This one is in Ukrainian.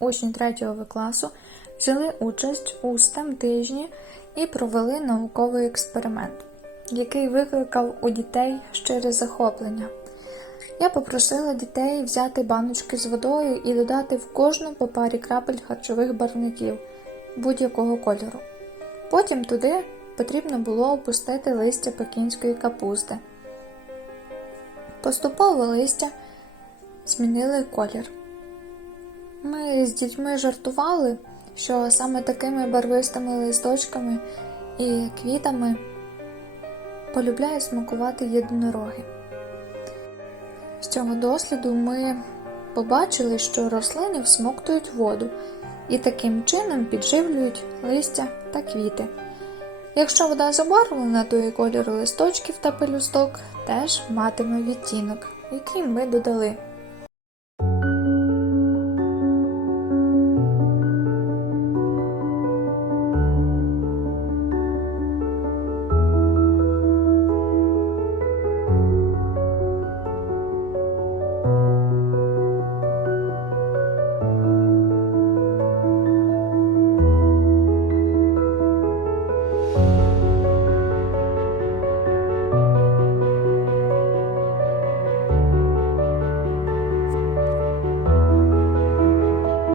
учні 3 В класу взяли участь у STEM тижні і провели науковий експеримент, який викликав у дітей щире захоплення. Я попросила дітей взяти баночки з водою і додати в кожну по парі крапель харчових барвників будь-якого кольору. Потім туди потрібно було опустити листя пекінської капусти. Поступово листя змінили колір. Ми з дітьми жартували, що саме такими барвистими листочками і квітами полюбляють смакувати єдинороги. З цього досліду ми побачили, що рослини всмоктують воду і таким чином підживлюють листя та квіти. Якщо вода забарвлена, то і кольор листочків та пелюсток теж матиме відтінок, який ми додали.